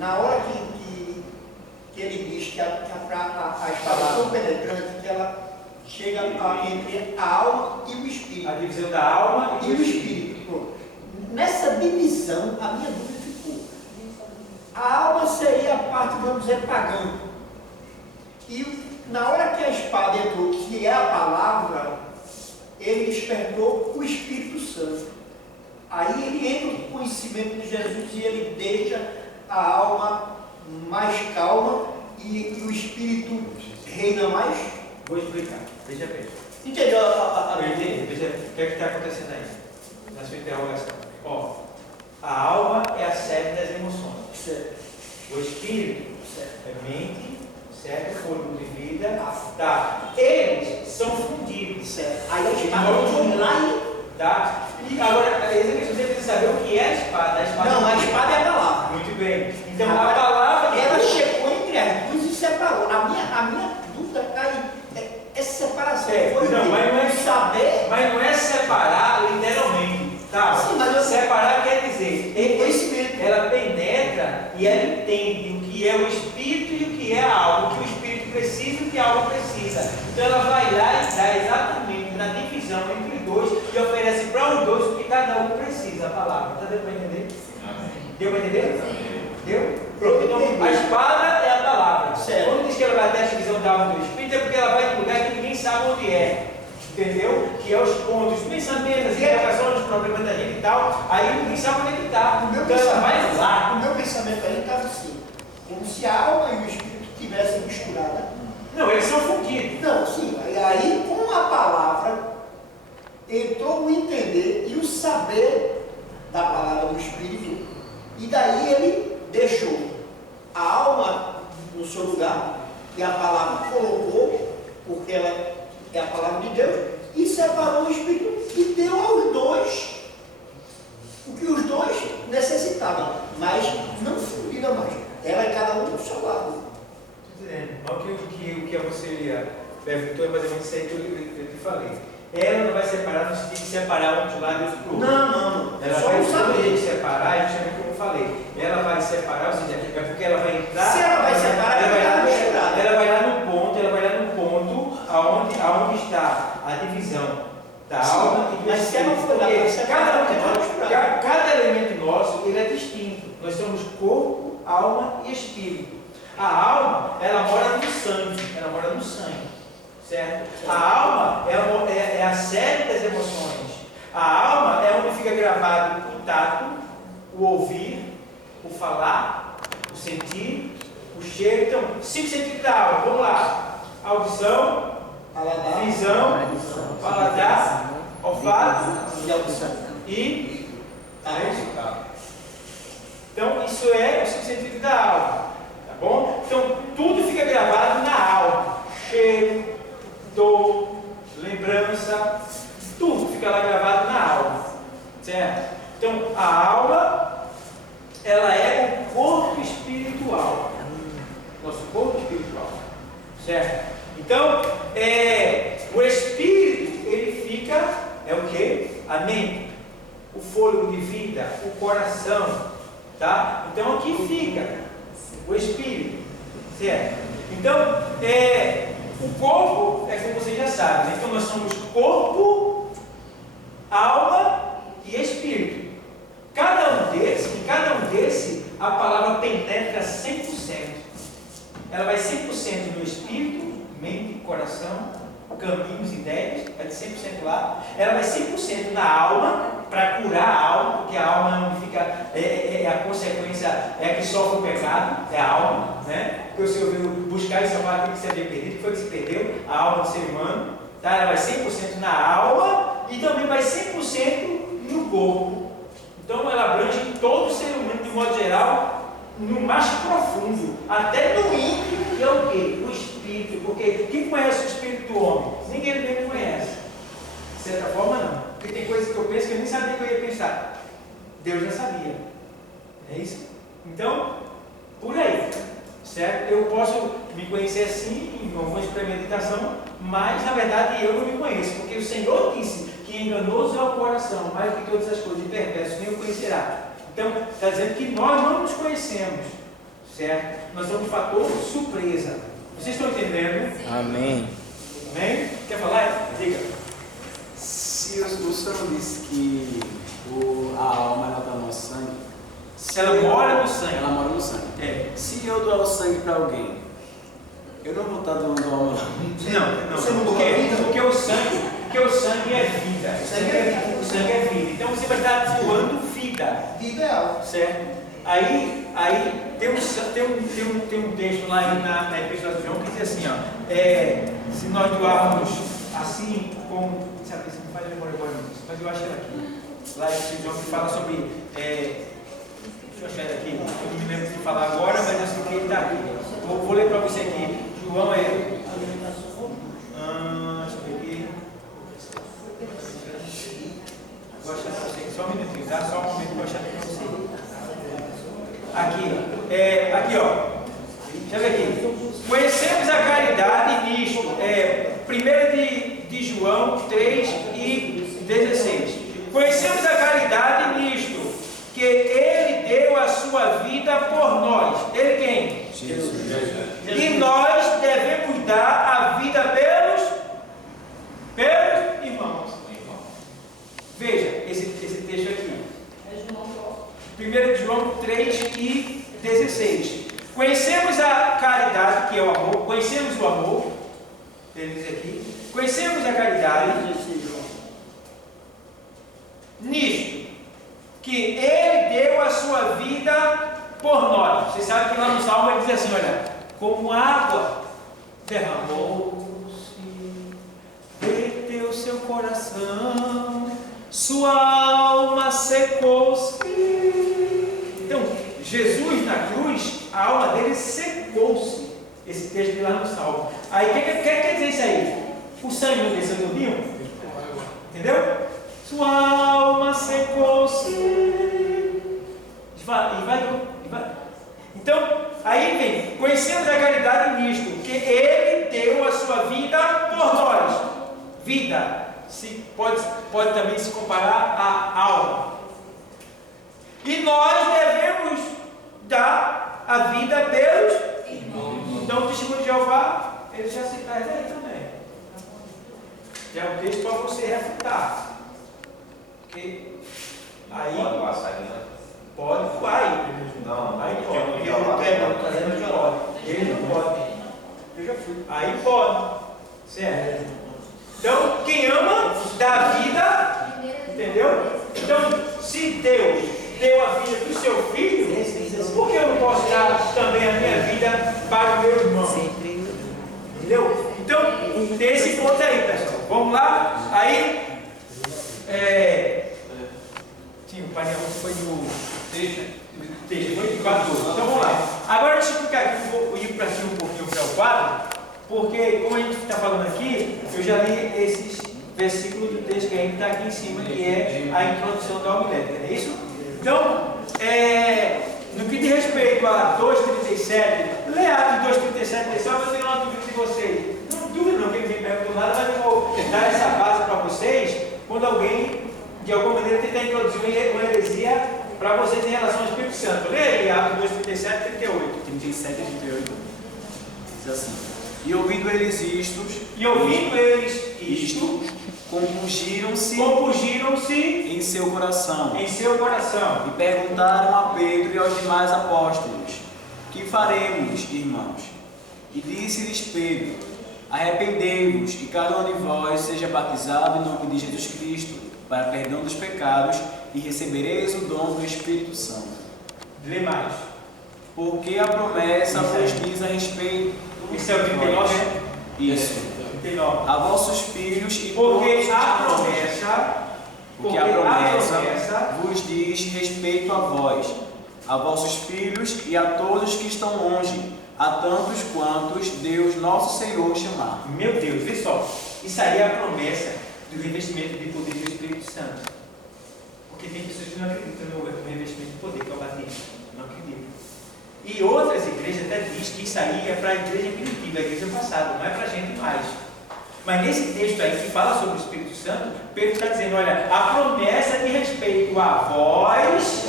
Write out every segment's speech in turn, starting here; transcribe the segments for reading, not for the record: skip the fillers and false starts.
na hora que ele diz que a espada é tão penetrante que ela chega entre a alma e o espírito. A divisão da alma e o espírito. Pronto. Nessa divisão, a minha dúvida ficou. A alma seria a parte, vamos dizer, pagã. E na hora que a espada entrou, que é a palavra, ele despertou o Espírito Santo. Aí ele entra no conhecimento de Jesus e ele deixa a alma mais calma e o Espírito reina mais. Vou explicar. Veja bem. Entendeu? Eu entendi. Veja, o que é que está acontecendo aí? Na sua interrogação. Ó, a alma é a sede das emoções. Certo. O espírito Certo. é mente, certo? Fôlego de vida. Tá. Eles são fundidos. Certo. Aí a espada foi lá e... Tá? E agora, você precisa saber o que é a espada. Não, a espada é a palavra. Muito bem. Então, a palavra... Ela chegou entre as duas e separou. A minha dúvida está aí. É separação. Foi não, mas não é saber. Mas não é separar literalmente. Tá? Sim, mas separar quer dizer, conhecimento. Ela penetra e ela entende o que é o espírito e o que é a alma, o que o espírito precisa e o que a alma precisa. Então ela vai lá e dá exatamente na divisão entre os dois e oferece para os dois o que cada um precisa, a palavra. Está dando para entender? Deu para entender? Deu? Pronto, então a espada é a palavra. Quando diz que ela vai dar a divisão da alma do espírito, é porque ela vai em um lugar que ninguém sabe onde é. Entendeu? Que é os pontos, os pensamentos, as interrogações, os problemas da gente e tal. Aí ninguém sabe onde é que está. Então ela vai lá. O meu pensamento aí estava assim, como se a alma e o espírito tivessem misturado. Não, eles são fundidos. Não, sim. Aí com a palavra entrou o entender e o saber da palavra do espírito. E daí ele deixou a alma no seu lugar e a palavra colocou, porque ela é a palavra de Deus, e separou o Espírito e deu aos dois o que os dois necessitavam, mas não fundiram mais. Ela é cada um do seu lado. Estou dizendo, olha o que você perguntou, é mais ou menos isso aí que eu te falei. Ela não vai separar, você tem que separar um de lado e outro do outro. Não. Ela vai saber separar, justamente como eu falei. Ela vai separar, ou seja, é porque ela vai entrar. Se ela vai separar, ela vai lá no ponto aonde está a divisão da alma e do mas espírito. se ela for lá, cada elemento nosso ele é distinto. Nós somos corpo, alma e espírito. A alma, ela mora no sangue. Certo? A alma é a sede das emoções. A alma é onde fica gravado o tato, o ouvir, o falar, o sentir, o cheiro. Então, 5 sentidos da alma. Vamos lá. Audição, visão, paladar, olfato e então, isso é o 5 sentidos da alma. Tá bom? Então, tudo fica gravado na alma. Cheiro, dor, lembrança, tudo fica lá gravado na alma, certo? Então a alma, ela é o corpo espiritual, nosso corpo espiritual, certo? Então o espírito, ele fica, é o que? A mente, o fôlego de vida, o coração, tá? Então aqui fica o espírito, certo? Então o corpo é como você já sabe, né? Então nós somos corpo, alma e espírito. Cada um desse, a palavra penetra 100%. Ela vai 100% no espírito, mente, coração, caminhos, ideias, vai de 100% lá. Ela vai 100% na alma, para curar a alma, porque a alma não fica, a consequência é que sofre o pecado, é a alma, né? Porque o Senhor veio buscar e salvar aquilo que se havia perdido, que foi que se perdeu, a alma do ser humano, tá? Ela vai 100% na alma e também vai 100% no corpo. Então ela abrange todo o ser humano de modo geral, no mais profundo, até no íntimo, que é o quê? O espírito, porque quem conhece o espírito do homem? Ninguém mesmo conhece. De certa forma não. Porque tem coisas que eu penso que eu nem sabia que eu ia pensar. Deus já sabia. É isso? Então, por aí. Certo? Eu posso me conhecer assim, em algumas premeditação, mas na verdade eu não me conheço. Porque o Senhor disse que enganoso é o coração, mais do que todas as coisas, e perverso nem o conhecerá. Então, está dizendo que nós não nos conhecemos. certo? Nós somos um fator surpresa. Vocês estão entendendo? Amém. Amém? Quer falar? Diga. Se o Senhor disse que a alma ela está no nosso sangue, Ela mora no sangue. ela mora no sangue. Se eu doar o sangue para alguém, eu não vou estar doando a alma Não. Você não doa Porque, a vida? porque o sangue é vida. O sangue é vida. Então você vai estar doando vida. Ideal. Certo? Aí tem um texto lá na Epístola de João que diz assim, ó, se nós doarmos assim como, sabe, você não faz memória agora, mas eu acho ela aqui. Lá em Epístola de João que fala sobre, deixa eu achar ela aqui, eu não me lembro de falar agora, mas eu sei que ele está aqui. Vou ler para você aqui. João deixa eu ver aqui. Vou achar para você, só um minutinho, tá? Só um momento, vou achar para você. Aqui ó, deixa eu ver aqui. Conhecemos a caridade nisto, 1 de João 3 e 16. Conhecemos a caridade nisto, que Ele deu a sua vida por nós. Ele quem? Jesus. E nós devemos dar a vida pelos irmãos. Veja esse texto aqui. 1 João 3 e 16. Conhecemos a caridade, que é o amor. Conhecemos o amor. Ele diz aqui. Conhecemos a caridade nisto, que Ele deu a sua vida por nós. Você sabe que lá no Salmo ele diz assim, olha, como água derramou-se, verteu seu coração, sua alma secou-se. Então, Jesus na cruz, a alma dele secou-se. Esse texto de lá no Salmo. Aí, o que quer dizer isso aí? O sangue não desceu no rio? Entendeu? Sua alma secou-se. E vai. Então, aí vem, conhecemos a caridade nisto, que Ele deu a sua vida por nós. Vida pode também se comparar à alma. E nós devemos dar a vida pelos irmãos. Então, o testemunho de Jeová, ele já se perde aí também. Já é um texto para você refutar. Porque aí Pode passar, né? pode, vai. Não, Aí pode. eu Ele não quer, não, trazendo de pode. Ele não pode. Eu já fui. Aí pode. Certo. Então, quem ama, dá a vida. Entendeu? Então, se Deus deu a vida do seu filho, por que eu não posso dar também a minha vida para o meu irmão? Entendeu? Então, tem esse ponto aí, pessoal. Vamos lá? Aí, sim, o painel foi no texto, foi de 14. Então vamos lá. Agora deixa eu explicar aqui, vou ir para aqui um pouquinho para o quadro, porque como a gente está falando aqui, eu já li esses versículos do texto que a gente está aqui em cima, que é a introdução da homilética, não é isso? Então, no que diz respeito a 2,37, lê Atos 2,37, só para ter uma dúvida de vocês. Não dúvida não, que ele me perguntou nada, mas eu vou dar essa base para vocês, quando alguém, de alguma maneira, tentar introduzir uma heresia para vocês em relação ao Espírito Santo. Lê aí Atos 2,37, 38. 37 e 38. Diz assim: E ouvindo eles isto, compungiram-se em seu coração. E perguntaram a Pedro e aos demais apóstolos: Que faremos, irmãos? E disse-lhes Pedro: Arrependei-vos e cada um de vós seja batizado em nome de Jesus Cristo para perdão dos pecados e recebereis o dom do Espírito Santo. Lê mais. Porque a promessa vos diz a respeito. Esse é o 39, né? Isso. 39. A vossos filhos e Porque todos a promessa vos diz respeito a vós, a vossos filhos e a todos que estão longe, a tantos quantos Deus nosso Senhor chamar. Meu Deus, vê só. Isso aí é a promessa do revestimento de poder do Espírito Santo. Porque tem pessoas que não acreditam no revestimento de poder, que é o batismo. Não acreditam. E outras igrejas até dizem que isso aí é para a igreja primitiva, a igreja passada, não é para a gente mais. Mas nesse texto aí que fala sobre o Espírito Santo, Pedro está dizendo, olha, a promessa de respeito a vós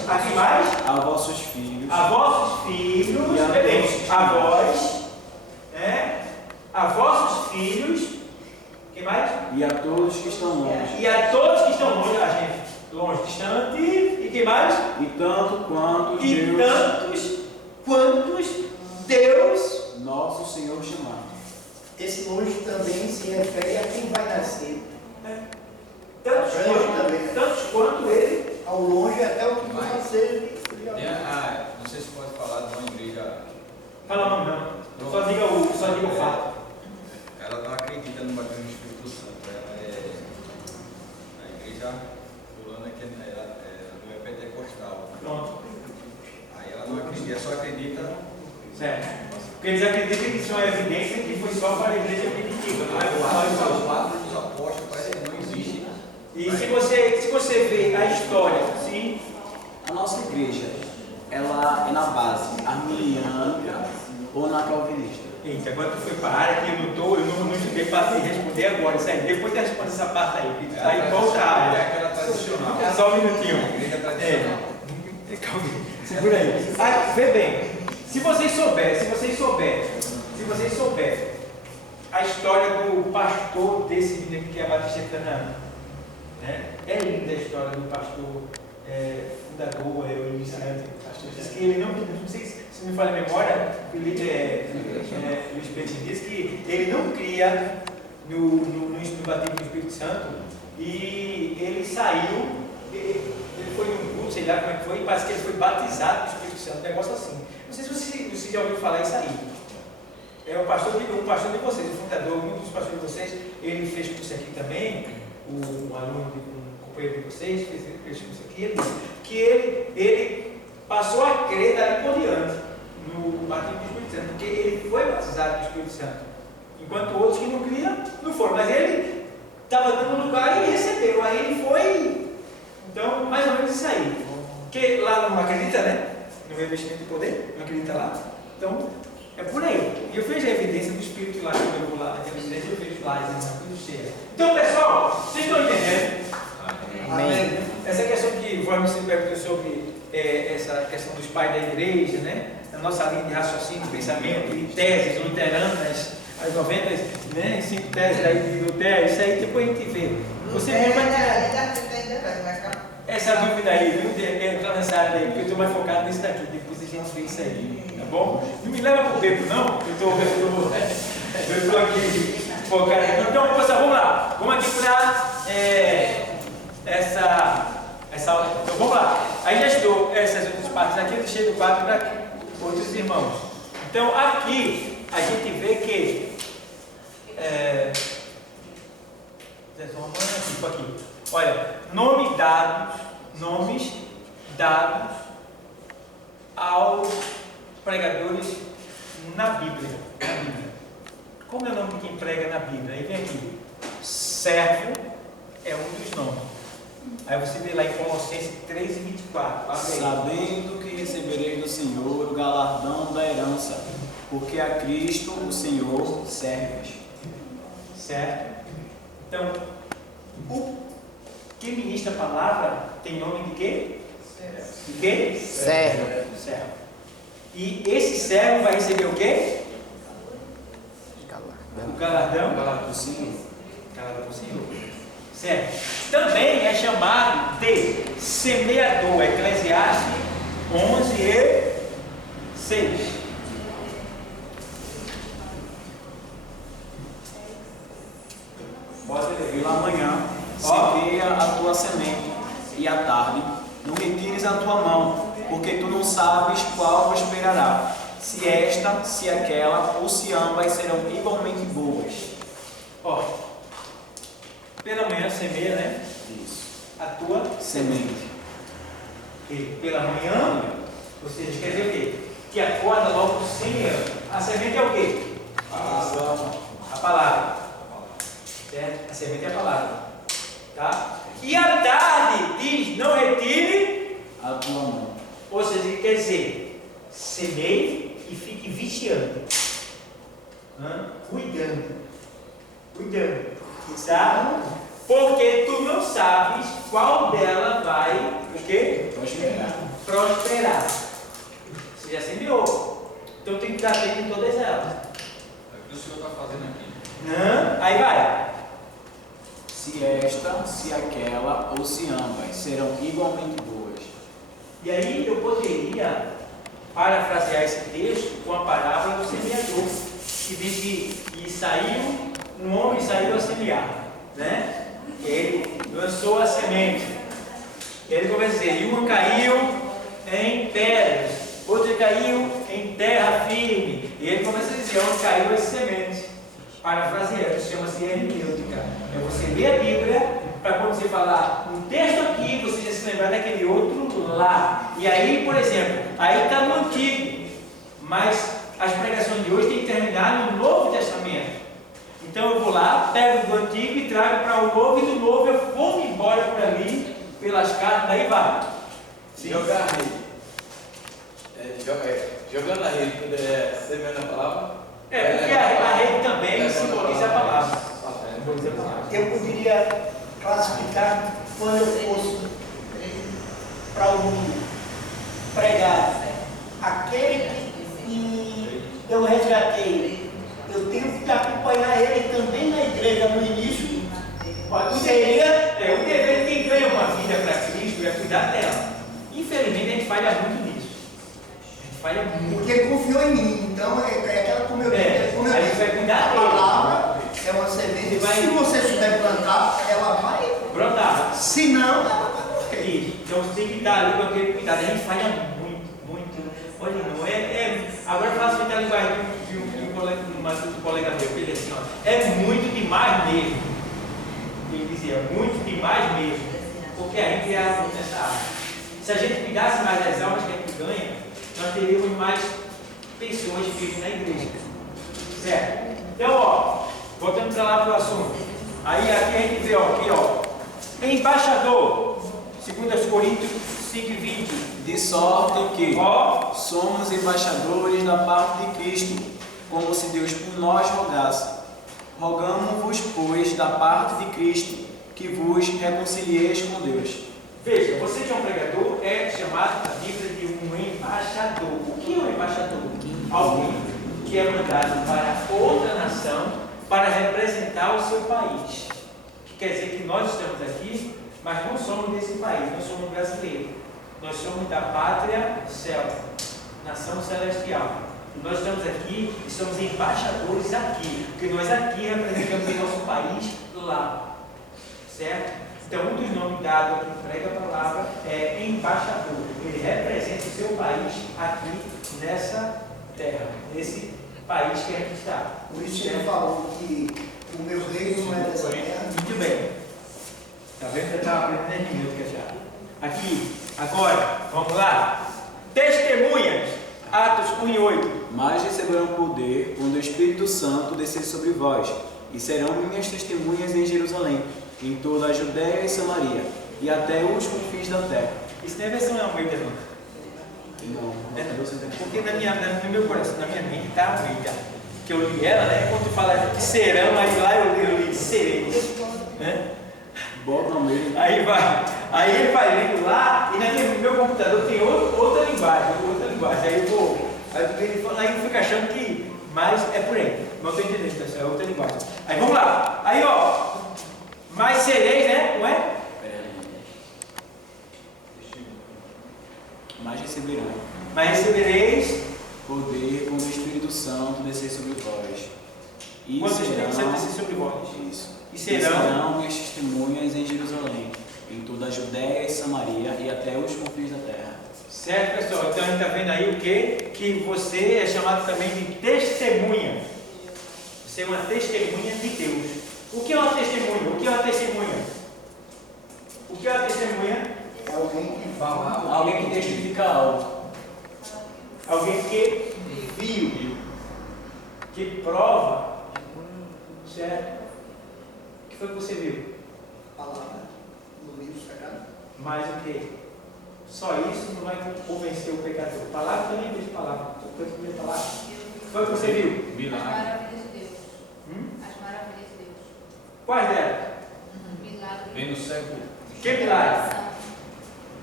A quem mais? A vossos filhos. A vossos filhos. E a Bem, vossos a vós. A vossos filhos. Quem mais? E a todos que estão longe. E a todos que estão longe, a gente. Longe, distante. E quem mais? E tanto quantos E Deus, tantos quantos Deus, nosso Senhor, chamar. Esse longe também se refere a quem vai nascer. tantos quanto ele. Ao longe até o que vai nascer. Não sei se pode falar de uma igreja. Fala o nome não. Só diga o fato. Ela não acredita no batismo do Espírito Santo. Ela é a igreja fulana que ela não é pentecostal. Pronto. Aí ela não acredita, só acredita. Certo. Porque eles acreditam que isso é evidência que foi só para a igreja primitiva. Não é Os quatro dos apóstolos parece que não existe. E se você vê a história, sim, A nossa igreja, ela é na base arminiana ou na calvinista? eita, agora tu foi para a área que eu não estudei para te responder agora. Isso aí, depois de responder essa parte aí, que tá em volta à área. É aquela tradicional. Só um minutinho. A igreja tradicional. Calma, segura aí. Vê bem, se vocês souberem a história do pastor desse menino que é Batista Canaã, né? É linda a história do pastor fundador, o iniciante, pastor. Diz que ele não sei se me falha a memória, Luiz Petit diz que ele não cria no batismo do Espírito Santo e ele saiu, ele foi num culto, sei lá como é que foi, e parece que ele foi batizado no Espírito Santo, um negócio assim. Não sei se você já ouviu falar isso aí. É um pastor de vocês, o fundador, um dos pastores de vocês, ele fez curso aqui também, um aluno, um companheiro de vocês, fez curso aqui, ele disse que ele passou a crer dali por diante no batismo do Espírito Santo, porque ele foi batizado no Espírito Santo, enquanto outros que não criam, não foram, mas ele estava dando lugar e ele recebeu, aí ele foi, então, mais ou menos isso aí, porque lá não acredita, né, no revestimento de poder, não acredita lá, então, é por aí. E eu vejo a evidência do Espírito lá, quando eu vou lá naquela igreja, eu vejo lá, tudo cheio. Então, pessoal, vocês estão entendendo? Amém. Essa questão que o Vladimir se perguntou sobre essa questão dos pais da igreja, né? A nossa linha de raciocínio, de pensamento, de teses luteranas, as 95 teses aí de Lutero, isso aí depois a gente vê. Você mesmo vai ter essa dúvida aí, viu? Entrar nessa área aí, porque eu estou mais focado nisso daqui, depois a gente vê isso aí, tá bom? Não me leva pro tempo, não, eu estou aqui focado aqui. Então, pessoal, vamos lá, vamos aqui para então, vamos lá. Aí já estou essas outras partes aqui, eu deixei do quadro para outros irmãos. Então, aqui a gente vê que olha, nomes dados aos pregadores na Bíblia. Como é o nome de quem prega na Bíblia? Aí vem aqui, servo é um dos nomes. Aí você vê lá em Colossenses 3:24. Sabendo que recebereis do Senhor o galardão da herança, porque a Cristo o Senhor serves. Certo? Então, o que ministra a palavra tem nome de quê? De quê? Servo. Servo. E esse servo vai receber o quê? O galardão Do Senhor. Galardão do Senhor. Certo? Também é chamado de semeador. Eclesiastes 11:6. Pode ler. Pela manhã, semeia a tua semente, e à tarde, não retires a tua mão, porque tu não sabes qual prosperará, se esta, se aquela, ou se ambas serão igualmente boas. Ó, pela manhã semeia, né? Isso. A tua Semente. E pela manhã, ou seja, quer dizer o quê? Que acorda logo semeando. A semente é o quê? A palavra. Certo? A semente é a palavra. Tá? E à tarde diz, não retire A tua mão. ou seja, quer dizer, semeie e fique vigiando. Cuidando. Tá? Porque tu não sabes qual dela vai o quê? Prosperar. prosperar. Você já semeou. Então tem que dar tempo em todas elas. É o que o Senhor está fazendo aqui. Não, aí vai. Se esta, se aquela ou se ambas serão igualmente boas. E aí eu poderia parafrasear esse texto com a parábola do semeador, que diz que saiu, um homem saiu a semear, né? Ele lançou a semente. Ele começa a dizer, e uma caiu em pedras, outra caiu em terra firme. E ele começa a dizer onde caiu as sementes. Parafraseando, isso chama-se hermenêutica. É você ler a Bíblia, para quando você falar um texto aqui, você já se lembrar daquele outro lá. E aí, por exemplo, aí está no Antigo, mas as pregações de hoje têm que terminar no Novo Testamento. Então eu vou lá, pego do Antigo e trago para o Novo, e do Novo eu vou embora por ali, pelas cartas, daí vai. Jogar a rede. Jogando a rede, semeando a palavra. Porque a rede também simboliza a palavra. Eu poderia classificar quando eu fosse para o mundo pregar aquele que eu resgatei. Eu tenho que acompanhar ele também na igreja no início. Seria o dever de quem ganha uma vida para Cristo é cuidar dela. Infelizmente a gente falha muito nisso. A gente falha muito. porque ele confiou em mim. Então é aquela como eu a gente vai cuidar a dele. palavra é uma semente. Se você souber plantar, ela vai brotar. Se não, ela vai morrer. Isso. Então você tem que estar ali com aquele cuidado. A gente falha muito, muito. Olha, não agora eu faço a linguagem de um colega meu, que ele assim, ó, é muito demais mesmo. Ele dizia, muito demais mesmo. Porque a gente é muito nessa área. Se a gente cuidasse mais das almas que a gente ganha, nós teríamos mais pessoas vivas na igreja. Certo? Então, ó, voltando para lá para o assunto. Aí aqui a gente vê, ó, embaixador, 2 Coríntios 5:20. De sorte que somos embaixadores da parte de Cristo, como se Deus por nós rogasse. Rogamos-vos, pois, da parte de Cristo, que vos reconcilieis com Deus. Veja, você que é um pregador é chamado na Bíblia de um embaixador. O que é um embaixador? Alguém que é mandado para outra nação para representar o seu país. Que quer dizer que nós estamos aqui, mas não somos desse país, nós somos brasileiros. Nós somos da pátria céu, nação celestial. E nós estamos aqui e somos embaixadores aqui, porque nós aqui representamos o nosso país lá. Certo? Então, um dos nomes dados a quem prega a palavra é embaixador. Ele representa o seu país aqui nessa terra, nesse país que a gente está. Por isso ele falou que o meu reino não é dessa terra. Muito bem. Está vendo que eu estava aprendendo hermenêutica já. Aqui, agora, vamos lá. Testemunhas, Atos 1:8. Mas receberão poder quando o Espírito Santo descer sobre vós, e serão minhas testemunhas em Jerusalém, em toda a Judéia e Samaria, e até os confins da terra. Isso não é versão Almeida, não. Não. Porque no meu coração, na minha mente, está Almeida. Que eu li ela, né? Quando tu fala de serão, aí lá eu li sereis. Né? Bota no meio. Aí vai. Aí ele vai lendo lá, e no meu computador tem outra linguagem. Aí eu fico achando que, mas é por aí. Não estou entendendo, pessoal, é outra linguagem. Aí vamos lá. Aí ó, mais sereis, né? Não é? Mas recebereis poder quando o Espírito Santo descer sobre vós. E quando o Espírito Santo descer sobre vós. Isso. E serão minhas testemunhas em Jerusalém, em toda a Judéia e Samaria e até os confins da terra. Certo, pessoal? Então a gente está vendo aí o quê? Que você é chamado também de testemunha. Você é uma testemunha de Deus. O que é uma testemunha? O que é uma testemunha? O que é uma testemunha? É alguém que fala, Alguém que testifica algo. Alguém que viu, que prova. Certo? O que foi que você viu? palavra no livro sagrado. Mais o que? Só isso não vai convencer o pecador. Palavra também diz palavra. Foi a primeira palavra. Foi o que você viu? Milagre. As maravilhas de Deus. As maravilhas de Deus. Quais delas? Milagre. Vem no cego. Que milagre?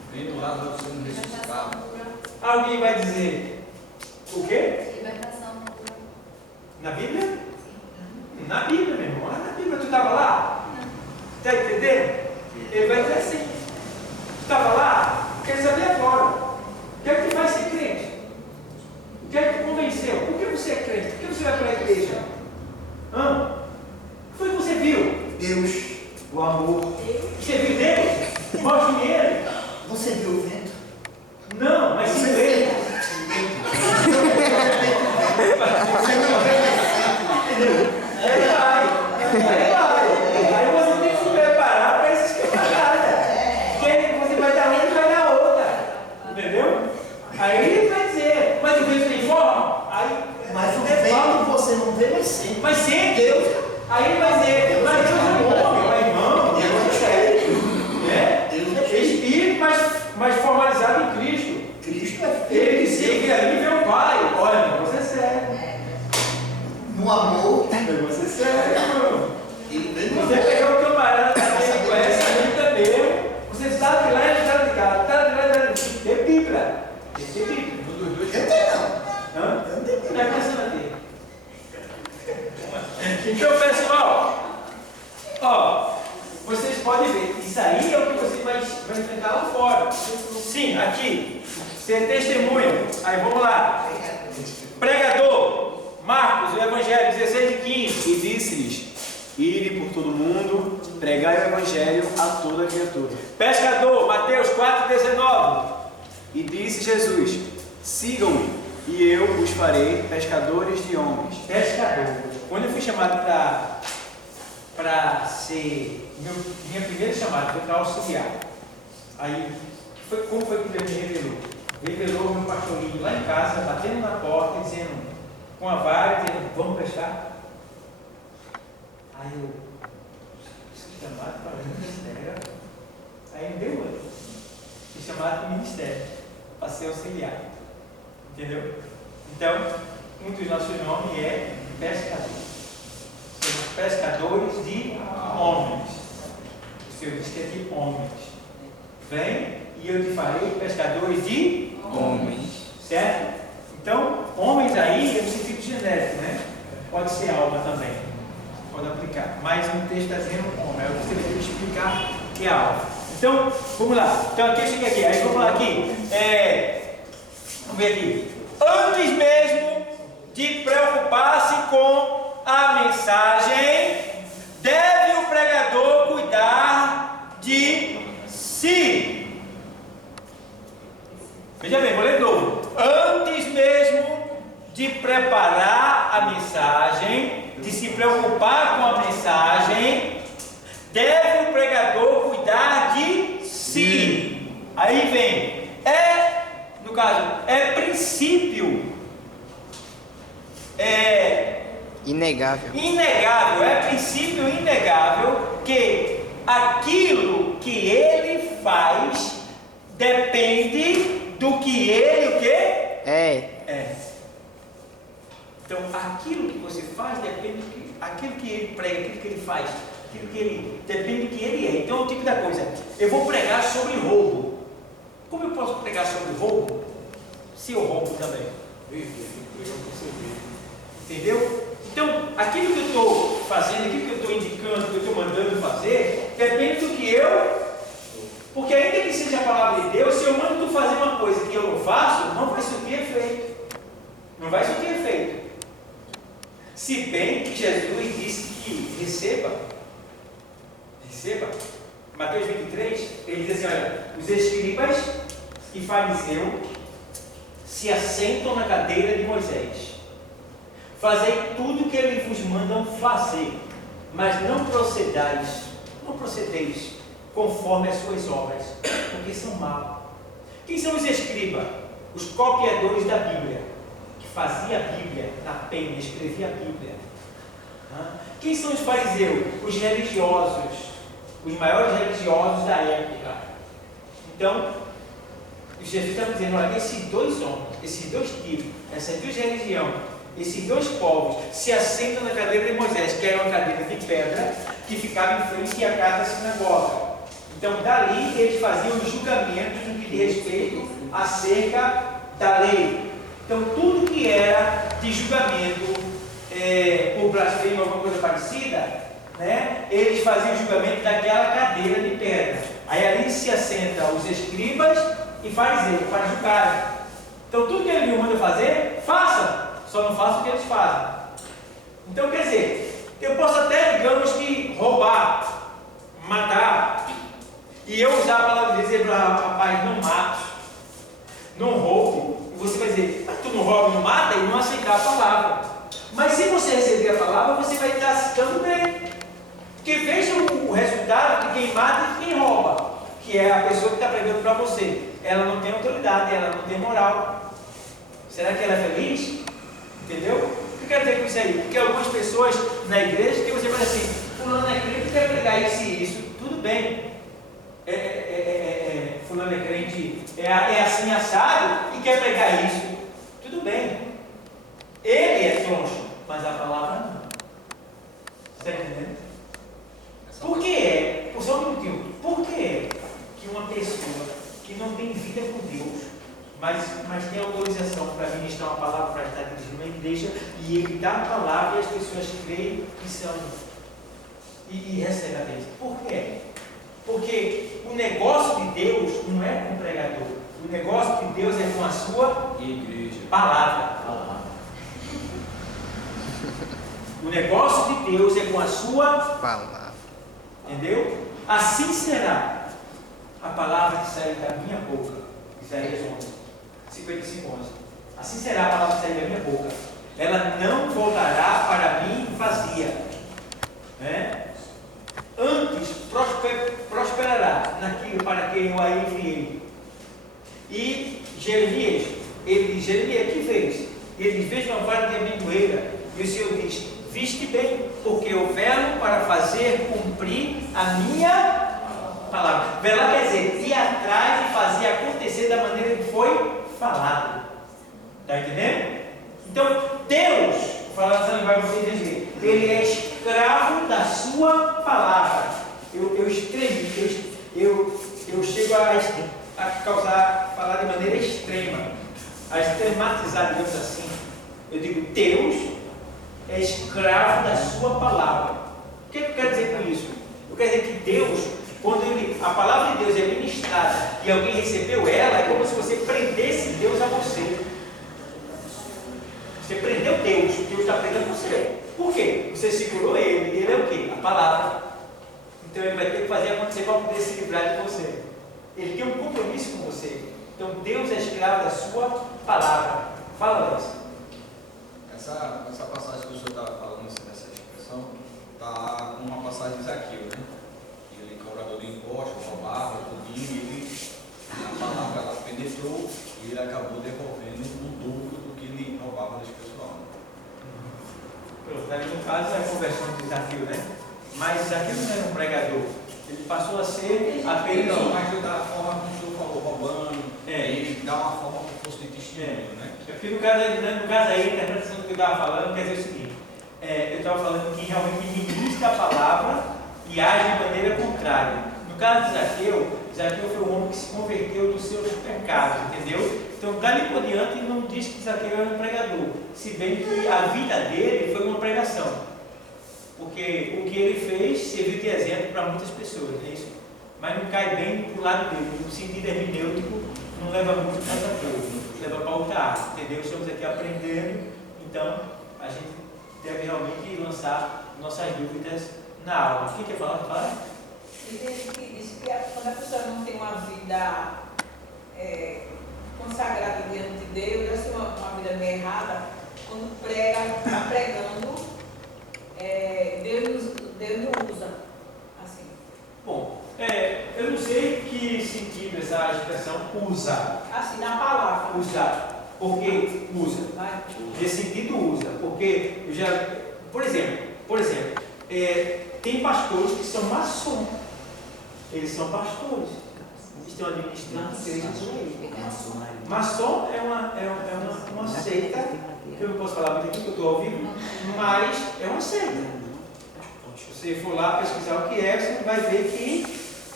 Vendo Lázaro sendo ressuscitado. Alguém vai dizer o quê? Libertação. Na Bíblia? Na Bíblia, meu irmão. Na Bíblia, tu estava lá? Está entendendo? Ele vai dizer assim: tu estava lá? Quero saber agora. O que é que te faz ser crente? O que é que te convenceu? Por que você é crente? Por que você vai para a igreja? O que foi que você viu? Deus. O amor. Você viu Deus? Mostre-me ele. Você viu o vento? Não, mas sim ele. Aí você tem que se preparar para esses camaradas. Porque você vai dar uma e vai dar outra. Entendeu? Aí ele vai dizer, mas o vento tem forma? Aí, Mas o vento você não vê, mas sente. mas sempre. Deus. Aí ele vai dizer, mas Deus é homem, mas irmão, Deus é espírito. Né? Deus é Espírito, mas formalizado em Cristo. Cristo é filho. Ele dizia que ali vê o Pai. Olha, o negócio é sério. No amor, O negócio é sério, irmão. ele vem no Você amor. pegar o camarada também, conhece a Bíblia mesmo, você está de lá e está de cá, está de lá e está de cá. Tem Bíblia. Tem Bíblia. Eu tenho não. Hã? Eu não tenho. Não é pensando aqui. Então, pessoal, ó, vocês podem ver, isso aí é o que você vai enfrentar lá fora. Sim, aqui, ser testemunha. Aí vamos lá. Pregador, Marcos, o Evangelho 16 e 15. E disse-lhes: ide por todo mundo, pregai o Evangelho a toda criatura. Pescador, Mateus 4,19. E disse Jesus: sigam-me, e eu os farei pescadores de homens. Pescador. Quando eu fui chamado para ser. Minha primeira chamada foi para auxiliar. Aí, como foi que Deus me revelou? Revelou o meu pastorinho lá em casa, batendo na porta, dizendo, com a vara, dizendo: vamos pescar? Aí eu, fui chamado para o ministério. Aí me deu outro. Fui chamado para o ministério, para ser auxiliar. Entendeu? Então, um dos nossos nomes é pescador. Somos pescadores de homens. O Senhor diz que é de homens. Vem e eu te farei pescadores de Homens. certo? Então, homens aí é no sentido genérico, né? Pode ser alma também. Pode aplicar. Mas no texto está dizendo homem. Aí você vai ter que explicar que é alma. Então, vamos lá. Então aqui eu cheguei aqui. Aí vamos lá aqui. Vamos ver aqui. Antes mesmo de preocupar-se com a mensagem, deve o pregador cuidar de si. Veja bem, vou ler de novo. Antes mesmo de preparar a mensagem, de se preocupar com a mensagem, deve o pregador cuidar de si. Aí vem, no caso, é princípio, inegável, é princípio inegável que aquilo que ele faz depende do que ele o quê? É. Então, aquilo que você faz depende do que, aquilo que ele prega, aquilo que ele faz, aquilo que ele depende do que ele é. Então, é o tipo da coisa. Eu vou pregar sobre roubo. Como eu posso pregar sobre roubo se eu roubo também? Entendeu? Então, aquilo que eu estou fazendo, aquilo que eu estou indicando, que eu estou mandando fazer, depende do que eu. Porque ainda que seja a palavra de Deus, se eu mando tu fazer uma coisa que eu não faço, não vai surtir efeito. Não vai surtir efeito. Se bem que Jesus disse que receba. Mateus 23, ele diz assim: olha, os escribas e fariseus se assentam na cadeira de Moisés. Fazei tudo o que eles vos mandam fazer, mas não procedeis conforme as suas obras, porque são maus. Quem são os escribas? Os copiadores da Bíblia, que fazia a Bíblia na pena, escrevia a Bíblia. Quem são os fariseus? Os religiosos, os maiores religiosos da época. Então, Jesus está dizendo: olha, esses dois homens, esses dois tipos, essas duas religiões, esses dois povos se assentam na cadeira de Moisés, que era uma cadeira de pedra que ficava em frente à casa da sinagoga. Então, dali eles faziam os julgamentos no que diz respeito acerca da lei. Então, tudo que era de julgamento por blasfêmia ou alguma coisa parecida, né, eles faziam o julgamento daquela cadeira de pedra. Aí ali se assentam os escribas e fariseus para julgarem. Então, tudo que ele manda fazer, façam, só não façam o que eles fazem. Então, quer dizer, eu posso até, digamos que, roubar, matar, e eu usar a palavra de dizer para rapaz, não mate, não roube, e você vai dizer, mas tu não rouba e não mata, e não aceitar a palavra. Mas se você receber a palavra, você vai estar citando bem. Porque veja o resultado de quem mata e de quem rouba, que é a pessoa que está pregando para você. Ela não tem autoridade, ela não tem moral. Será que ela é feliz? Entendeu? O que eu quero dizer com isso aí? Porque algumas pessoas na igreja que você fala assim, fulano é crente, quer pregar isso e isso, tudo bem. Fulano é crente, é assim assado e quer pregar isso, tudo bem. Ele é troncho, mas a palavra não. Está entendendo? Por que é? Só um minutinho. Por que é que uma pessoa que não tem vida com Deus, mas tem autorização para ministrar uma palavra, para estar dirigindo uma igreja, e ele dá a palavra e as pessoas creem que são e recebem a bênção? Por quê? Porque o negócio de Deus não é com o pregador. O negócio de Deus é com a sua igreja. Palavra. O negócio de Deus é com a sua palavra. Entendeu? Assim será a palavra que sair da minha boca. Isaías 11, 55, 11. Assim será a palavra que sair da minha boca. Ela não voltará para mim vazia, né? Antes prosperará naquilo para quem eu a enviei. E Jeremias, ele diz, Jeremias, que fez? Ele diz, veja uma vara de amendoeira. E o Senhor diz, viste bem, porque eu velo para fazer cumprir a minha palavra. Velar quer dizer, ir atrás e fazer acontecer da maneira que foi falado. Está entendendo? Então, Deus, falando essa linguagem para vocês dizer, ele é escravo da sua palavra. Eu chego a falar de maneira extrema, a extrematizar, digamos assim. Eu digo, Deus é escravo da sua palavra. O que eu quero dizer com isso? Eu quero dizer que Deus, quando a palavra de Deus é ministrada e alguém recebeu ela, é como se você prendesse Deus a você. Você prendeu Deus, Deus está prendendo você. Por quê? Você segurou ele é o quê? A palavra. Então ele vai ter que fazer acontecer para poder se livrar de você. Ele tem um compromisso com você. Então Deus é escravo da sua palavra. Fala, Deus. Essa passagem que o senhor estava falando, nessa expressão, está com uma passagem de Zaqueu, né? Ele, cobrador de impostos, roubava, tudinho, e a palavra ela penetrou e ele acabou devolvendo o dobro do que ele roubava desse pessoal. No caso é a conversão de Zaqueu, né? Mas Zaqueu não era um pregador. Ele passou a ser apenas. Não, mas da forma como o senhor falou, roubando, ele dá uma forma como fosse de testemunho, né? Porque no caso aí, a interpretação do que eu estava falando quer dizer o seguinte: eu estava falando que realmente ministra a palavra e age de maneira contrária. No caso de Zaqueu foi um homem que se converteu dos seus pecados, entendeu? Então, dali por diante, não diz que Zaqueu era um pregador, se bem que a vida dele foi uma pregação. Porque o que ele fez serviu de exemplo para muitas pessoas, não é isso? Mas não cai bem para o lado dele, no sentido hermenêutico, não leva muito para essa coisa, leva para outra área, entendeu? Estamos aqui aprendendo, então a gente deve realmente lançar nossas dúvidas na aula. Quem quer falar? Fala. E tem gente que diz que quando a pessoa não tem uma vida consagrada diante de Deus, já se uma vida meio errada, quando prega, está pregando, Deus não usa assim. Bom, eu não sei que sentido essa expressão usa. Assim, na palavra. Usar. Porque usa. Nesse sentido usa. Porque eu já. Por exemplo, tem pastores que são maçons. Eles são pastores. Estão administrando igrejas por aí. Maçom é uma seita. Eu não posso falar muito aqui porque eu estou ao vivo, mas é uma seita. Se você for lá pesquisar o que é, você vai ver que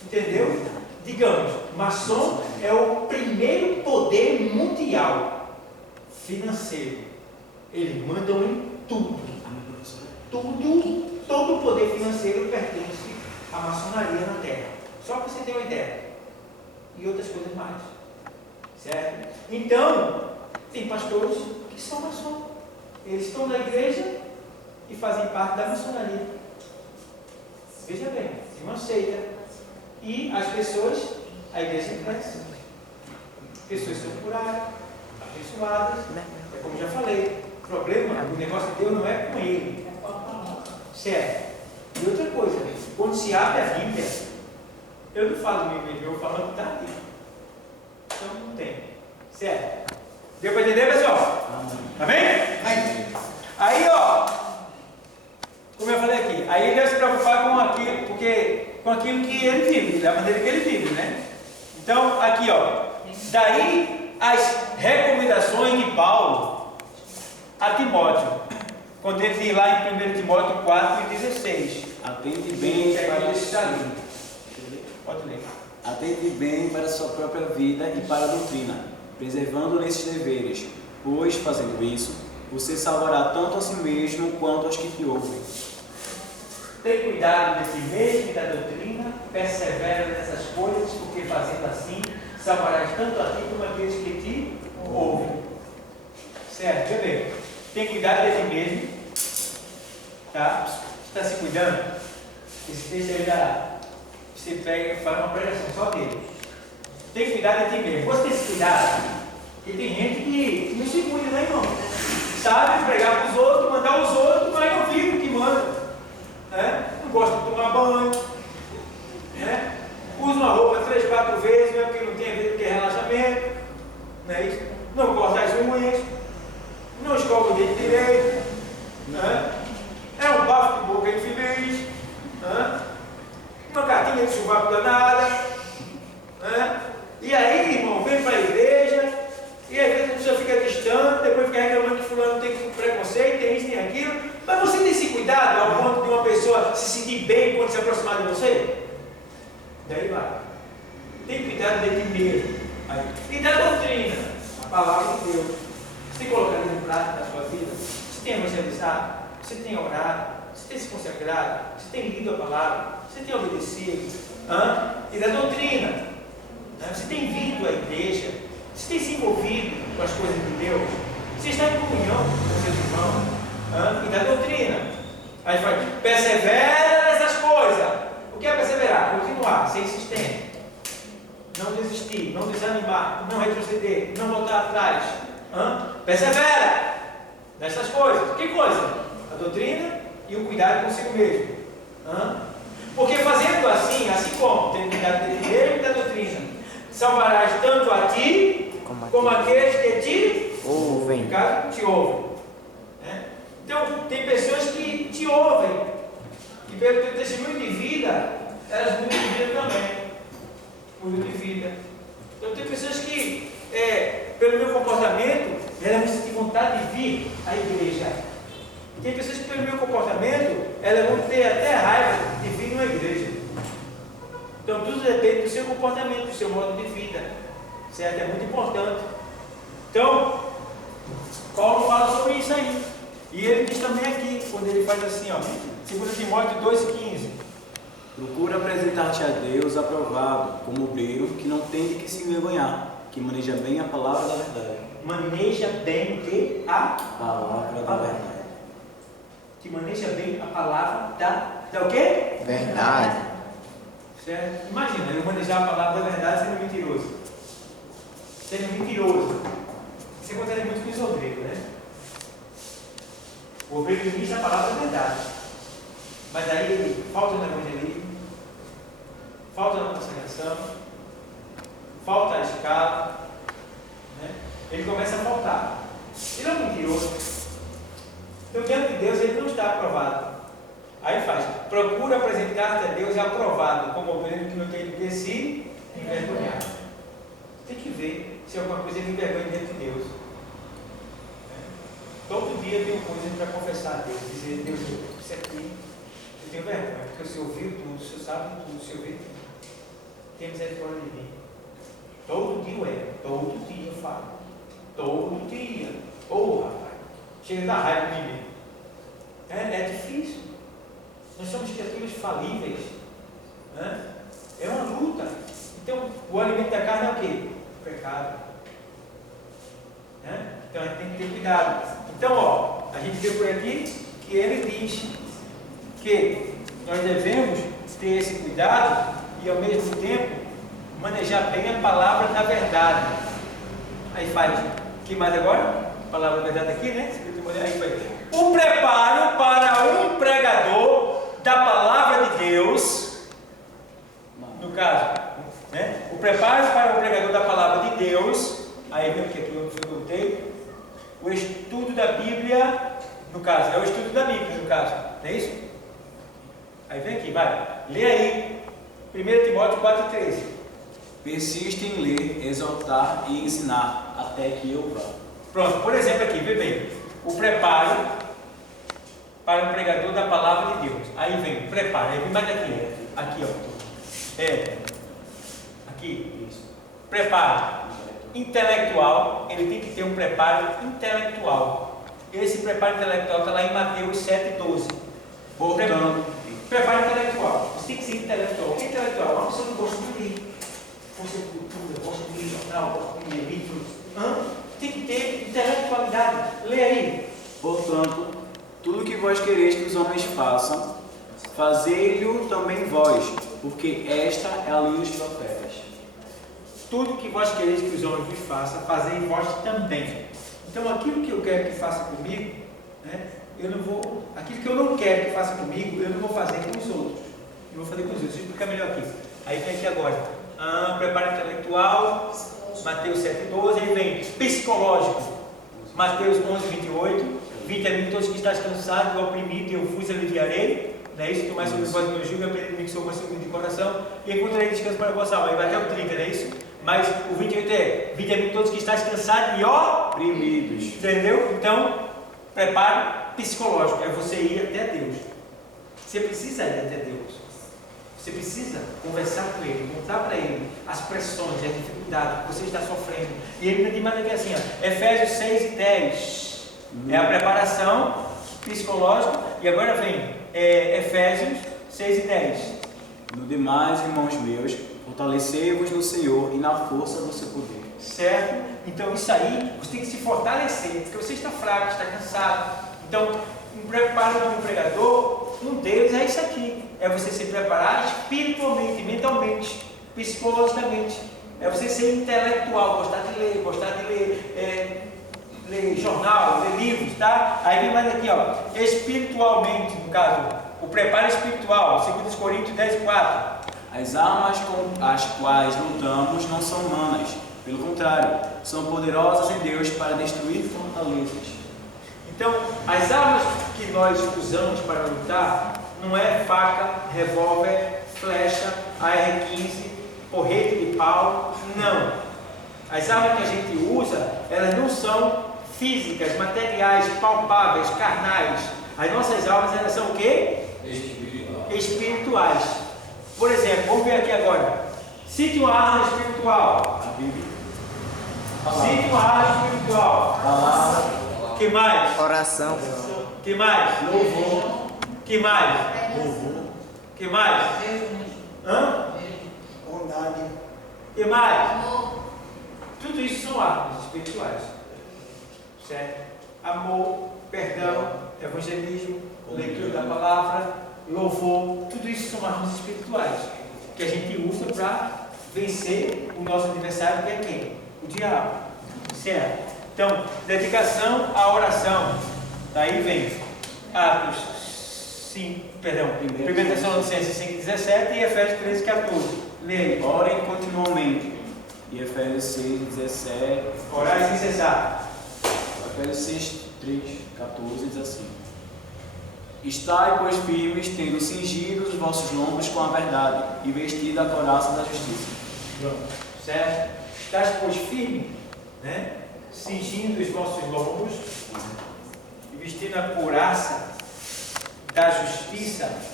Entendeu? Digamos, maçom é o primeiro poder mundial financeiro. Eles mandam em tudo. Todo o poder financeiro pertence à maçonaria na Terra. Só para você ter uma ideia. E outras coisas mais. Certo? Então, tem pastores que são maçons. Eles estão na igreja e fazem parte da maçonaria. Veja bem, de uma seita. E as pessoas, a igreja cresce. Pessoas são curadas, abençoadas. É como já falei. O problema, o negócio de Deus não é com ele, é com a palavra. Certo? E outra coisa, quando se abre a Bíblia, eu não falo mesmo, eu falo que está aqui. Então não tem. Certo? Deu para entender, pessoal? Amém? Aí, ó, como eu falei aqui, aí ele deve se preocupar com aquilo, com aquilo que ele vive, da maneira que ele vive, né? Então, aqui, ó, daí as recomendações de Paulo a Timóteo, quando ele diz lá em 1 Timóteo 4:16, atende bem para a sua pode ler. Atende bem para a sua própria vida e para a doutrina, preservando nesses deveres, pois, fazendo isso, você salvará tanto a si mesmo quanto aos que te ouvem. Tem cuidado de ti mesmo e da doutrina, persevera nessas coisas, porque fazendo assim, salvarás tanto a ti como aqueles que te ouvem. Certo? Vê bem. Tem cuidado de ti mesmo. Tá? Você está se cuidando? Esse texto aí você pega e faz uma pregação só dele. Tem cuidado de ti mesmo. Você tem esse cuidado? Porque tem gente que não se cuida, né, irmão? Sabe pregar para os outros, mandar os outros, mas não vive o que manda. Né? Não gosta de tomar banho. Né? Usa uma roupa 3, 4 vezes, mesmo que não tenha visto que é relaxamento. Não é isso? Não corta as unhas. Não escova o dente direito. Né? É um bafo de boca infeliz. Né? Uma cartinha de chuvaco danada. Né? E aí, irmão, vem para a igreja. E às vezes a pessoa fica distante, depois fica reclamando que fulano tem preconceito, tem isso, tem aquilo. Mas você tem esse cuidado ao ponto de uma pessoa se sentir bem quando se aproximar de você? Daí vai. Tem cuidado de ti mesmo. Aí. E da doutrina, a palavra de Deus. Você tem colocado em prática na sua vida? Você tem evangelizado? Você tem orado? Você tem se consagrado? Você tem lido a palavra? Você tem obedecido? E da doutrina? Você tem vindo à igreja? Você tem se envolvido com as coisas de Deus? Você está em comunhão com seus irmãos? E da doutrina? Aí vai, persevera nessas coisas. O que é perseverar? Continuar, ser insistente. Não desistir, não desanimar, não retroceder, não voltar atrás. Persevera nessas coisas. Que coisa? A doutrina e o cuidado consigo mesmo. Porque fazendo assim, assim como tem cuidado de Deus e da doutrina, salvarás tanto a ti como aqueles que te ouvem. Te ouvem. Então, tem pessoas que te ouvem. E pelo teu testemunho de vida, elas mudam de vida também. Mudam de vida. Então, tem pessoas que, pelo meu comportamento, elas vão sentir vontade de vir à igreja. Tem pessoas que, pelo meu comportamento, elas vão ter até raiva de vir numa igreja. Então, tudo depende do seu comportamento, do seu modo de vida. Certo? É muito importante. Então, Paulo fala sobre isso aí. E ele diz também aqui, quando ele faz assim, ó, 2 Timóteo 2,15. Procura apresentar-te a Deus aprovado, como obreiro que não tem de que se envergonhar, que maneja bem a palavra da verdade. Maneja bem o que? A palavra da verdade. Que maneja bem a palavra da o quê? Verdade. Certo? Imagina, eu manejar a palavra da verdade sendo mentiroso. Sendo mentiroso. Isso acontece muito com os obreiros, né? O obreiro ministra a palavra da verdade. Mas aí ele falta no evangelismo, falta na consagração, falta a escala, né? Ele começa a faltar. Ele é um mentiroso. Então, diante de Deus, ele não está aprovado. Aí faz, procura apresentar-te a Deus aprovado, como obreiro que não tem de se envergonhar. Tem que ver se alguma coisa me envergonha diante de Deus. Todo dia eu tenho coisa para confessar a Deus, dizer, Deus, isso aqui, eu tenho vergonha, porque o Senhor viu tudo, o Senhor sabe tudo, o Senhor vê tudo. tem misericórdia de mim. Todo dia eu erro, todo dia eu falo. Todo dia. Rapaz, chega a dar raiva de mim. É difícil. Nós somos criaturas falíveis. Né? É uma luta. Então, o alimento da carne é o quê? O pecado. Né? Então, a gente tem que ter cuidado. Então, a gente vê por aqui que ele diz que nós devemos ter esse cuidado e, ao mesmo tempo, manejar bem a palavra da verdade. Aí faz, que mais agora? A palavra da verdade aqui, né? Aí faz. O preparo para um pregador da palavra de Deus, no caso, né? O preparo para um pregador da palavra de Deus, aí vem o que aqui eu botei, o estudo da Bíblia, no caso, é o estudo da Bíblia, no caso, não é isso? Aí vem aqui, vai, lê aí, 1 Timóteo 4,13. Persiste em ler, exortar e ensinar, até que eu vá. Pronto, por exemplo aqui, vê bem, o preparo para um pregador da palavra de Deus. Aí vem, preparo, aí vem mais aqui, ó. Aqui, isso. Preparo intelectual, ele tem que ter um preparo intelectual. Esse preparo intelectual está lá em Mateus 7,12. Portanto, preparo intelectual. Você tem que ser intelectual. O que é intelectual? Uma pessoa que gosta de ler. Gosta de cultura, gosta de ler jornal, gosta de ler livros. Tem que ter intelectualidade. Lê aí. Portanto, tudo que vós quereis que os homens façam, fazei-lhe também vós, porque esta é a lei dos profetas. Tudo que vós quereis que os homens vos façam, fazei vós também. Então, aquilo que eu quero que faça comigo, né, aquilo que eu não quero que faça comigo, eu não vou fazer com os outros. Eu vou fazer com os outros. Deixa eu explicar melhor aqui. Aí vem aqui agora. Preparo intelectual, Mateus 7,12. Aí vem psicológico, Mateus 11,28. Vinde a mim todos que estáis cansados e oprimidos, e eu vos aliviarei. Não é isso? Tomai sobre vós o meu jugo, e aprendei de mim que sou manso de coração, e encontrarei descanso para a vossa alma. Aí vai até o 30, não é isso? Mas o 28 é: vinde a mim todos que estáis cansados e oprimidos. Entendeu? Então, preparo psicológico é você ir até Deus. Você precisa ir até Deus. Você precisa conversar com Ele, contar para Ele as pressões, as dificuldades que você está sofrendo. E Ele diz mais aqui assim, ó, Efésios 6:10. É a preparação psicológica. E agora vem Efésios 6:10. No demais, irmãos meus, fortalecei-vos no Senhor e na força do seu poder. Certo? Então isso aí, você tem que se fortalecer, porque você está fraco, está cansado. Então, um preparo do pregador, um deles é isso aqui. É você se preparar espiritualmente, mentalmente, psicologicamente. É você ser intelectual, gostar de ler, ler jornal, ler livros, tá? Aí vem mais aqui, ó, espiritualmente, no caso, o preparo espiritual, 2 Coríntios 10:4. As armas com as quais lutamos não são humanas, pelo contrário, são poderosas em Deus para destruir fortalezas. Então, as armas que nós usamos para lutar não é faca, revólver, flecha, AR-15, porrete de pau, não. As armas que a gente usa, elas não são físicas, materiais, palpáveis, carnais. As nossas armas, elas são o quê? Espirituais. Por exemplo, vamos ver aqui agora. Cite uma arma espiritual. A Bíblia. Cite uma arma espiritual. Palavra. Que mais? Oração. Que mais? Louvor. Que mais? Louvor. Que mais? Bondade. Que mais? Tudo isso são armas espirituais. Certo? Amor, perdão, evangelismo, leitura da palavra, louvor, tudo isso são armas espirituais que a gente usa para vencer o nosso adversário, que é quem? O diabo. Certo? Então, dedicação à oração. Daí vem Atos 1 Tessalonicenses 5:17 e Efésios 13:14. Leia. Orem continuamente. E Efésios 6:17. Orar sem cessar. Efésios 6:3-14 diz assim: Estai, pois, firmes, tendo cingido os vossos lombos com a verdade e vestido a couraça da justiça. Pronto. Certo? Estais, pois, firme, né? Cingindo os vossos lombos e vestindo a couraça da justiça.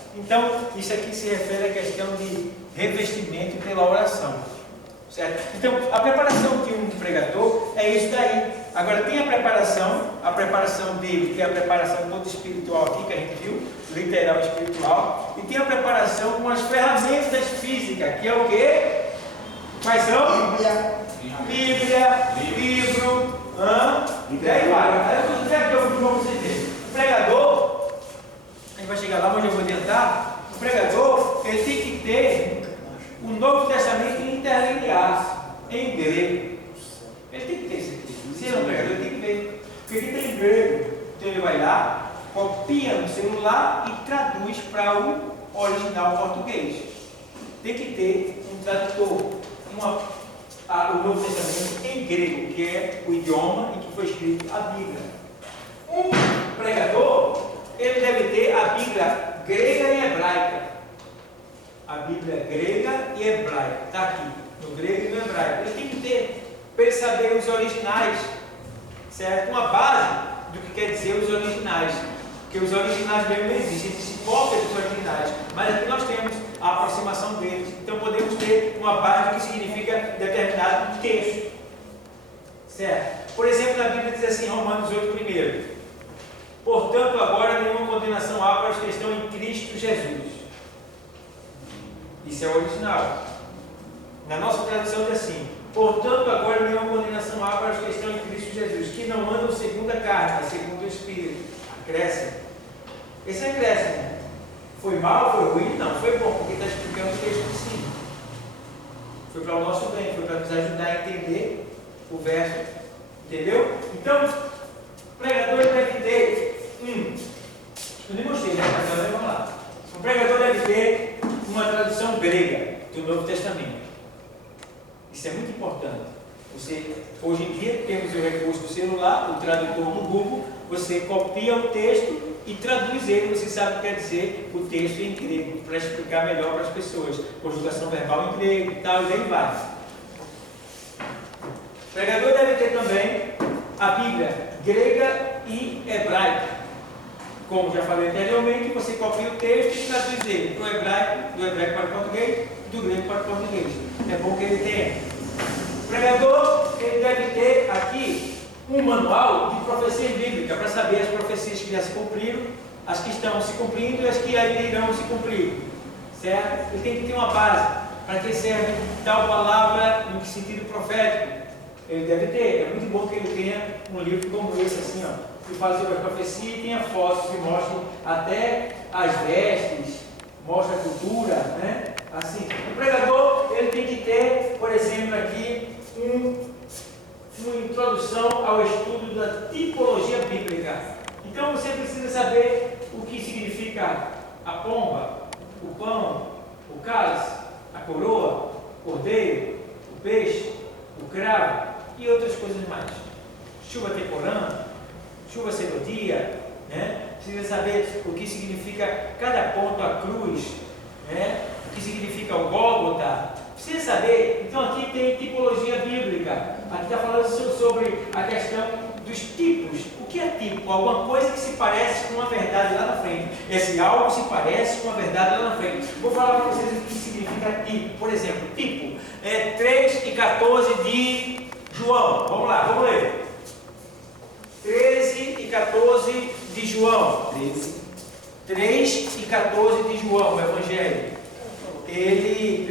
Então, isso aqui se refere à questão de revestimento pela oração. Certo? Então, a preparação de um pregador é isso daí. Agora, tem a preparação dele, que é a preparação toda espiritual aqui, que a gente viu, literal espiritual, e tem a preparação com as ferramentas físicas, que é o quê? Quais são? Bíblia, livro, e daí vai. Aí eu vou dizer aqui, eu vou vocês verem. O pregador, a gente vai chegar lá, onde eu vou adiantar. O pregador, ele tem que ter o Novo Testamento interlinear em grego. Ele tem que ter isso aqui. Se ele é um pregador, ele tem que ver. Porque aqui tem grego. Então ele vai lá, copia no celular e traduz para o original português. Tem que ter um tradutor, o Novo Testamento em grego, que é o idioma em que foi escrito a Bíblia. Um pregador, ele deve ter a Bíblia grega e hebraica. A Bíblia grega e hebraica, está aqui, no grego e no hebraico. Ele tem que ter, para ele saber os originais, certo? Uma base do que quer dizer os originais. Porque os originais mesmo não existem, existem cópias dos originais. Mas aqui nós temos a aproximação deles. Então podemos ter uma base do que significa determinado texto. Certo? Por exemplo, na Bíblia diz assim, Romanos 8, primeiro. Portanto, agora nenhuma condenação há para os que estão em Cristo Jesus. Isso é o original. Na nossa tradução diz assim: portanto, agora nenhuma condenação há para os que estão em Cristo Jesus, que não andam segundo a carne, mas segundo o Espírito. Acréscimo. Esse é acréscimo. Foi mal, foi ruim? Não, foi bom, porque está explicando o texto de cima. Foi para o nosso bem, foi para nos ajudar a entender o verso. Entendeu? Então, o pregador deve ter. Eu nem mostrei, né? Mas vamos lá. O pregador deve ter uma tradução grega do Novo Testamento. Isso é muito importante. Hoje em dia temos o recurso do celular, o tradutor do Google, você copia o texto e traduz ele, você sabe o que quer dizer o texto em grego, para explicar melhor para as pessoas. Conjugação verbal em grego e tal, e daí vai. O pregador deve ter também a Bíblia grega e hebraica. Como já falei anteriormente, você copia o texto e traduz ele do hebraico para o português, do grego para o português. É bom que ele tenha. O pregador, ele deve ter aqui um manual de profecia bíblica para saber as profecias que já se cumpriram, as que estão se cumprindo e as que ainda irão se cumprir. Certo? Ele tem que ter uma base para que serve tal palavra no sentido profético. Ele deve ter. É muito bom que ele tenha um livro como esse, assim, ó, que fala sobre a profecia e tenha fotos que mostram até as vestes, mostra a cultura, né? Assim, o pregador, ele tem que ter, por exemplo, aqui, uma introdução ao estudo da tipologia bíblica. Então você precisa saber o que significa a pomba, o pão, o cálice, a coroa, o cordeiro, o peixe, o cravo e outras coisas mais. Chuva temporã, chuva cerodia, né? Precisa saber o que significa cada ponto, a cruz, né? O que significa o Gólgota. Precisa saber. Então aqui tem tipologia bíblica. Aqui está falando sobre a questão dos tipos. O que é tipo? Alguma coisa que se parece com uma verdade lá na frente. Esse algo se parece com uma verdade lá na frente. Vou falar para vocês o que significa tipo. Por exemplo, tipo é 3 e 14 de João. Vamos lá, vamos ler. 13 e 14 de João. 3 e 14 de João, o Evangelho. Ele